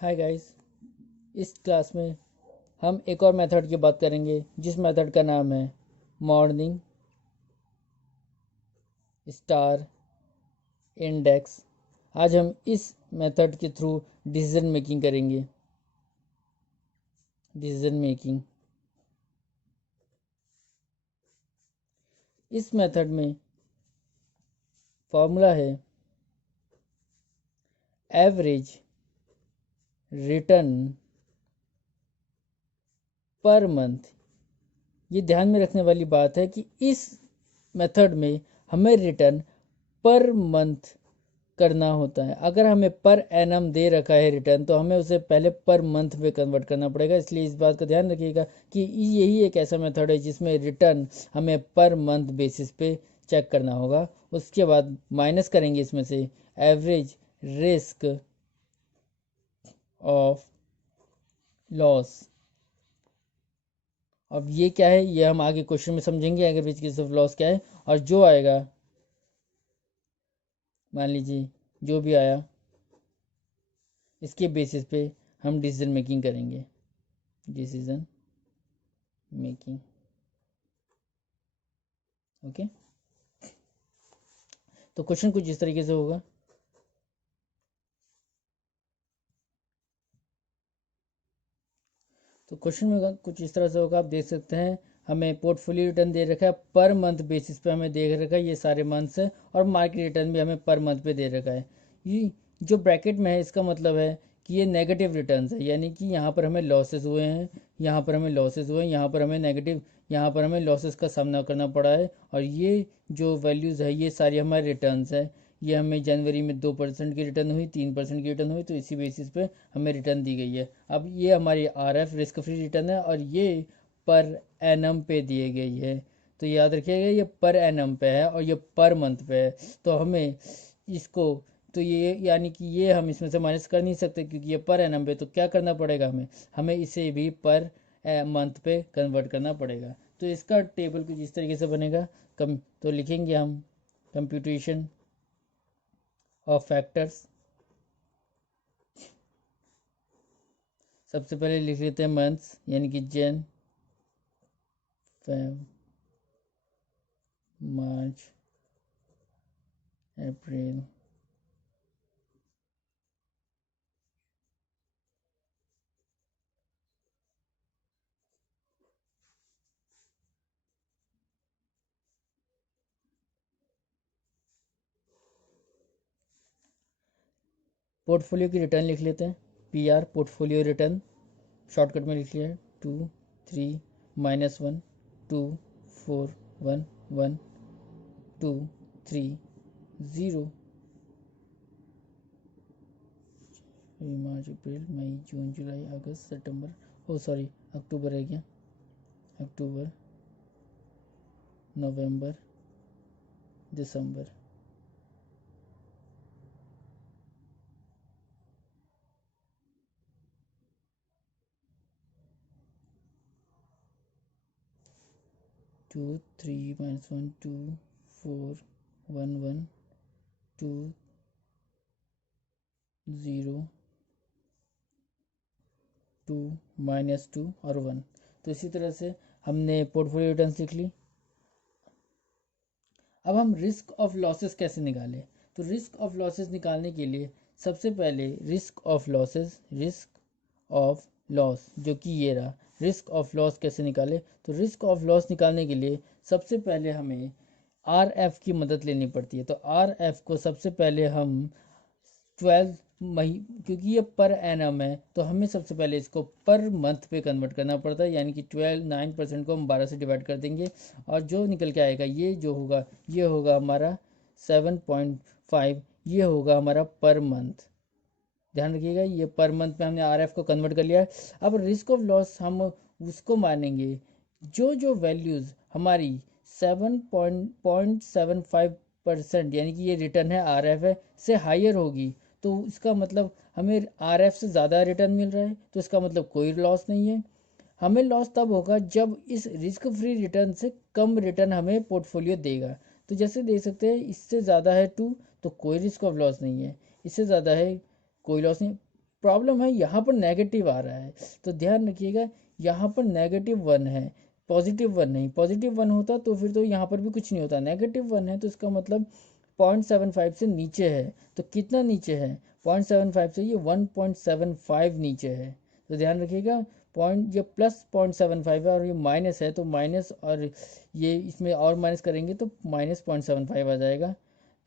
Hi guys. इस class में हम एक और मेथड की बात करेंगे जिस मेथड का नाम है मॉर्निंग स्टार इंडेक्स। आज हम इस मेथड के थ्रू डिसीजन मेकिंग करेंगे। डिसीजन मेकिंग इस मेथड में फॉर्मूला है एवरेज रिटर्न पर मंथ। ये ध्यान में रखने वाली बात है कि इस मेथड में हमें रिटर्न पर मंथ करना होता है। अगर हमें पर एनम दे रखा है रिटर्न तो हमें उसे पहले पर मंथ में कन्वर्ट करना पड़ेगा। इसलिए इस बात का ध्यान रखिएगा कि यही एक ऐसा मेथड है जिसमें रिटर्न हमें पर मंथ बेसिस पे चेक करना होगा। उसके बाद माइनस करेंगे इसमें से एवरेज रिस्क ऑफ लॉस। अब ये क्या है ये हम आगे क्वेश्चन में समझेंगे। एवरेज रिस्क ऑफ लॉस क्या है और जो आएगा मान लीजिए जो भी आया इसके बेसिस पे हम डिसीजन मेकिंग करेंगे। Decision making okay. तो क्वेश्चन कुछ इस तरीके से होगा। तो क्वेश्चन में कुछ इस तरह से होगा, आप देख सकते हैं हमें पोर्टफोलियो रिटर्न दे रखा है पर मंथ बेसिस पे हमें दे रखा है ये सारे मंथ्स है और मार्केट रिटर्न भी हमें पर मंथ पे दे रखा है। ये जो ब्रैकेट में है इसका मतलब है कि ये नेगेटिव रिटर्न्स है, यानी कि यहाँ पर हमें लॉसेस हुए हैं, यहाँ पर हमें लॉसेस हुए हैं, यहाँ पर हमें नेगेटिव, यहाँ पर हमें लॉसेस का सामना करना पड़ा है। और ये जो वैल्यूज़ है ये सारी हमारे रिटर्न्स है। ये हमें जनवरी में 2% की रिटर्न हुई, 3% की रिटर्न हुई, तो इसी बेसिस पे हमें रिटर्न दी गई है। अब ये हमारी RF रिस्क फ्री रिटर्न है और ये पर एनम पे दिए गई है। तो याद रखिएगा ये पर एनम पे है और ये पर मंथ पे है। तो हमें इसको तो ये यानी कि ये हम इसमें से माइनस कर नहीं सकते क्योंकि ये पर एनम पे। तो क्या करना पड़ेगा हमें इसे भी पर मंथ पे कन्वर्ट करना पड़ेगा। तो इसका टेबल कुछ इस तरीके से बनेगा। कम तो लिखेंगे हम कंप्यूटेशन ऑफ फैक्टर्स। सबसे पहले लिख लेते हैं मंथ्स, यानी कि जन फेब मार्च अप्रैल पोर्टफोलियो की रिटर्न लिख लेते हैं। PR पोर्टफोलियो रिटर्न शॉर्टकट में लिख लिया है 2 3 -1 2 4 1 1 2 3 0। मार्च अप्रैल मई जून जुलाई अगस्त सितंबर ओ सॉरी अक्टूबर है क्या, अक्टूबर नवंबर दिसंबर। टू 3 -1 2 4 1 1 2 0 2 -2 और 1। तो इसी तरह से हमने पोर्टफोलियो रिटर्न्स लिख ली। अब हम रिस्क ऑफ लॉसेस कैसे निकालें। तो रिस्क ऑफ लॉसेस निकालने के लिए सबसे पहले रिस्क ऑफ लॉस जो कि ये रहा, रिस्क ऑफ लॉस कैसे निकाले। तो रिस्क ऑफ लॉस निकालने के लिए सबसे पहले हमें RF की मदद लेनी पड़ती है। तो RF को सबसे पहले हम 12 मही, क्योंकि ये पर एनम है तो हमें सबसे पहले इसको पर मंथ पे कन्वर्ट करना पड़ता है, यानी कि 9% को हम 12 से डिवाइड कर देंगे और जो निकल के आएगा ये जो होगा ये होगा हमारा 7.5। ये होगा हमारा पर मंथ। ध्यान रखिएगा ये पर मंथ में हमने RF को कन्वर्ट कर लिया है। अब रिस्क ऑफ लॉस हम उसको मानेंगे जो जो वैल्यूज़ हमारी 7.75% यानी कि ये रिटर्न है RF है से हायर होगी। तो इसका मतलब हमें RF से ज़्यादा रिटर्न मिल रहा है तो इसका मतलब कोई लॉस नहीं है। हमें लॉस तब होगा जब इस रिस्क फ्री रिटर्न से कम रिटर्न हमें पोर्टफोलियो देगा। तो जैसे देख सकते हैं इससे ज़्यादा है 2 तो कोई रिस्क ऑफ लॉस नहीं है, इससे ज़्यादा है कोई लॉस नहीं। प्रॉब्लम है यहाँ पर नेगेटिव आ रहा है, तो ध्यान रखिएगा यहाँ पर -1 है, +1 नहीं। +1 होता तो फिर तो यहाँ पर भी कुछ नहीं होता, -1 है तो इसका मतलब 0.75 से नीचे है। तो कितना नीचे है? 0.75 से ये 1.75 नीचे है। तो ध्यान रखिएगा पॉइंट, ये +0.75 है और ये माइनस है, तो माइनस और ये इसमें और माइनस करेंगे तो -0.75 आ जाएगा।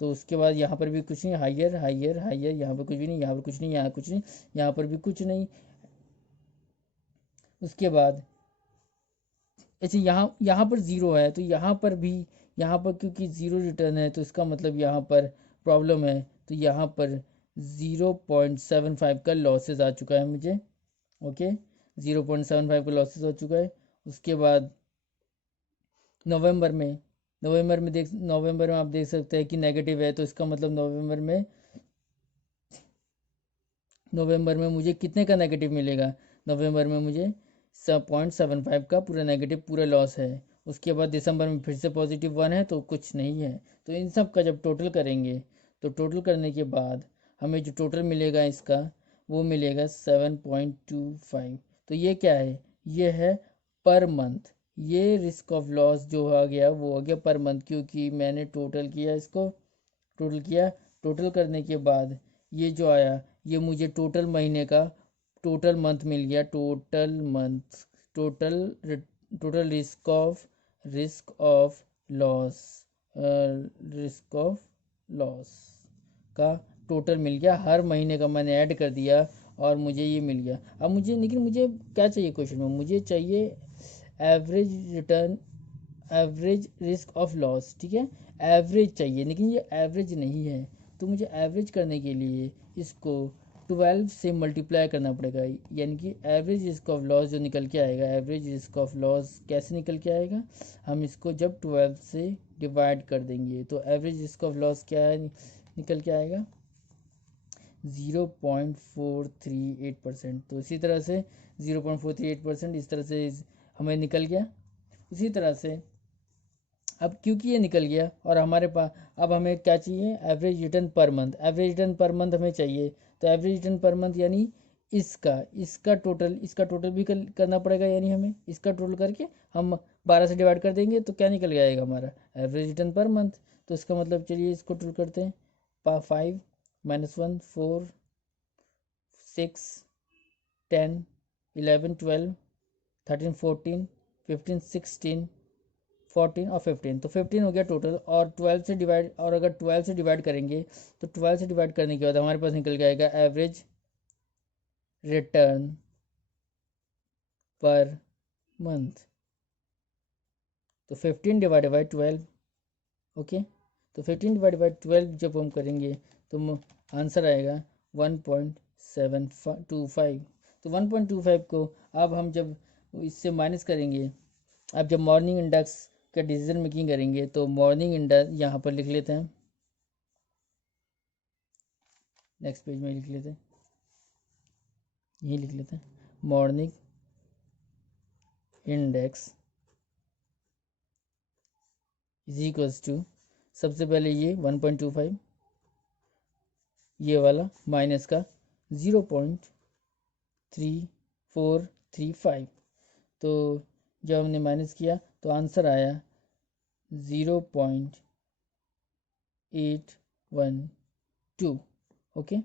तो उसके बाद यहाँ पर भी कुछ नहीं, हाइयर हाइयर हाइयर, यहाँ पर कुछ भी नहीं, यहाँ पर कुछ नहीं, यहाँ कुछ नहीं, यहाँ पर भी कुछ नहीं। उसके बाद ऐसे यहाँ पर ज़ीरो है, तो यहाँ पर भी, यहाँ पर क्योंकि ज़ीरो रिटर्न है तो इसका मतलब यहाँ पर प्रॉब्लम है। तो यहाँ पर 0.75 का लॉसेस आ चुका है मुझे। ओके, 0.75 का लॉसेस हो चुका है। उसके बाद नवंबर में आप देख सकते हैं कि नेगेटिव है, तो इसका मतलब नवंबर में मुझे कितने का नेगेटिव मिलेगा? नवंबर में मुझे 0.75 का पूरा नेगेटिव, पूरा लॉस है। उसके बाद दिसंबर में फिर से +1 है, तो कुछ नहीं है। तो इन सब का जब टोटल करेंगे, तो टोटल करने के बाद हमें जो टोटल मिलेगा इसका, वो मिलेगा 7.25। तो ये क्या है? ये है पर मंथ। ये रिस्क ऑफ लॉस जो आ गया वो आ गया पर मंथ, क्योंकि मैंने टोटल किया इसको, टोटल करने के बाद ये जो आया, ये मुझे टोटल महीने का टोटल मंथ मिल गया। Total total risk of loss का टोटल मिल गया, हर महीने का मैंने ऐड कर दिया और मुझे ये मिल गया। अब मुझे, लेकिन मुझे क्या चाहिए क्वेश्चन में? मुझे चाहिए average return, average risk of loss, ठीक है, एवरेज चाहिए, लेकिन ये एवरेज नहीं है। तो मुझे एवरेज करने के लिए इसको 12 से मल्टीप्लाई करना पड़ेगा, यानी कि एवरेज रिस्क ऑफ लॉस जो निकल के आएगा, एवरेज रिस्क ऑफ लॉस कैसे निकल के आएगा? हम इसको जब 12 से डिवाइड कर देंगे तो एवरेज रिस्क ऑफ लॉस क्या है, निकल के आएगा 0.438%। तो इसी तरह से 0.438% इस तरह से हमें निकल गया। उसी तरह से अब क्योंकि ये निकल गया और हमारे पास अब हमें क्या चाहिए? Average return per month. Average return per month हमें चाहिए, तो एवरेज रिटर्न पर मंथ यानी इसका टोटल भी करना पड़ेगा, यानी हमें इसका टोटल करके हम 12 से डिवाइड कर देंगे तो क्या निकल जाएगा हमारा? Average return per month. तो इसका मतलब चलिए इसको टोटल करते हैं, 5 -1 4 6 10 11 12 13 14 15 16 14 और 15, तो 15 हो गया टोटल। और 12 से डिवाइड, और अगर 12 से डिवाइड करेंगे तो 12 से डिवाइड करने के बाद हमारे पास निकल जाएगा एवरेज रिटर्न पर मंथ। तो 15 डिवाइडेड बाई 12, ओके, तो 15 डिवाइडेड बाई 12 जब हम करेंगे तो आंसर आएगा 1.725। तो 1.25 को अब हम जब इससे माइनस करेंगे, अब जब मॉर्निंग इंडेक्स का डिसीजन मेकिंग करेंगे तो मॉर्निंग इंडेक्स यहाँ पर लिख लेते हैं, नेक्स्ट पेज में लिख लेते हैं, यही लिख लेते हैं, morning index is equals to, सबसे पहले ये 1.25, ये वाला माइनस का 0.3435। तो जब हमने माइनस किया तो आंसर आया 0.812। ओके,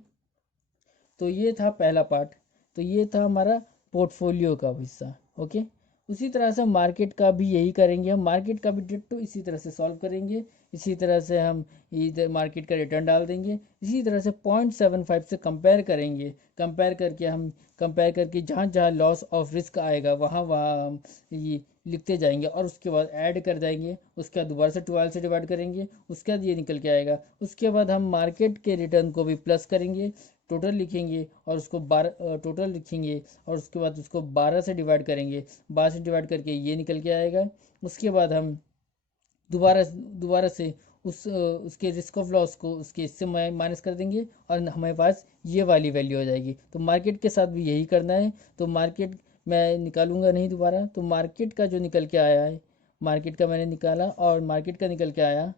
तो ये था पहला पार्ट। तो ये था हमारा पोर्टफोलियो का हिस्सा। ओके, उसी तरह से मार्केट का भी यही करेंगे, हम मार्केट का भी डिट्टो इसी तरह से सॉल्व करेंगे। इसी तरह से हम इधर मार्केट का रिटर्न डाल देंगे, इसी तरह से 0.75 से कंपेयर करेंगे। कंपेयर करके जहाँ जहाँ लॉस ऑफ रिस्क आएगा वहाँ वहाँ हम ये लिखते जाएंगे और उसके बाद ऐड कर जाएंगे। उसके बाद दोबारा से 12 से डिवाइड करेंगे, उसके बाद ये निकल के आएगा। उसके बाद हम मार्केट के रिटर्न को भी प्लस करेंगे, टोटल लिखेंगे और उसको टोटल लिखेंगे और उसके बाद उसको 12 से डिवाइड करेंगे, 12 से डिवाइड करके ये निकल के आएगा। उसके बाद हम दोबारा से उसके रिस्क ऑफ लॉस को उसके इससे माइनस कर देंगे और हमारे पास ये वाली वैल्यू हो जाएगी। तो मार्केट के साथ भी यही करना है। तो मार्केट मैं निकालूंगा नहीं दोबारा, तो मार्केट का जो निकल के आया है, मार्केट का मैंने निकाला और मार्केट का निकल के आया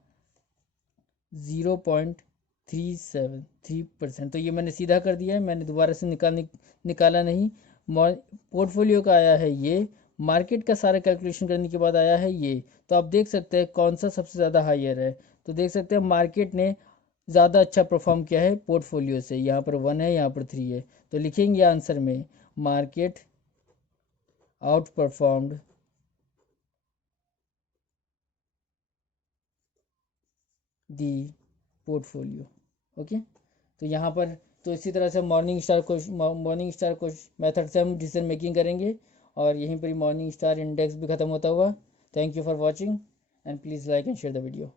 373%। तो ये मैंने सीधा कर दिया है, मैंने दोबारा से निकाला नहीं। पोर्टफोलियो का आया है ये, मार्केट का सारा कैलकुलेशन करने के बाद आया है ये। तो आप देख सकते हैं कौन सा सबसे ज़्यादा हायर है। तो देख सकते हैं मार्केट ने ज़्यादा अच्छा परफॉर्म किया है पोर्टफोलियो से। यहाँ पर 1 है, यहाँ पर 3 है। तो लिखेंगे आंसर में मार्केट आउट परफॉर्म्ड दी पोर्टफोलियो। ओके, तो यहाँ पर तो इसी तरह से मॉर्निंग स्टार को मेथड से हम डिसीजन मेकिंग करेंगे। और यहीं पर मॉर्निंग स्टार इंडेक्स भी ख़त्म होता हुआ। Thank you for watching and please like and share the video.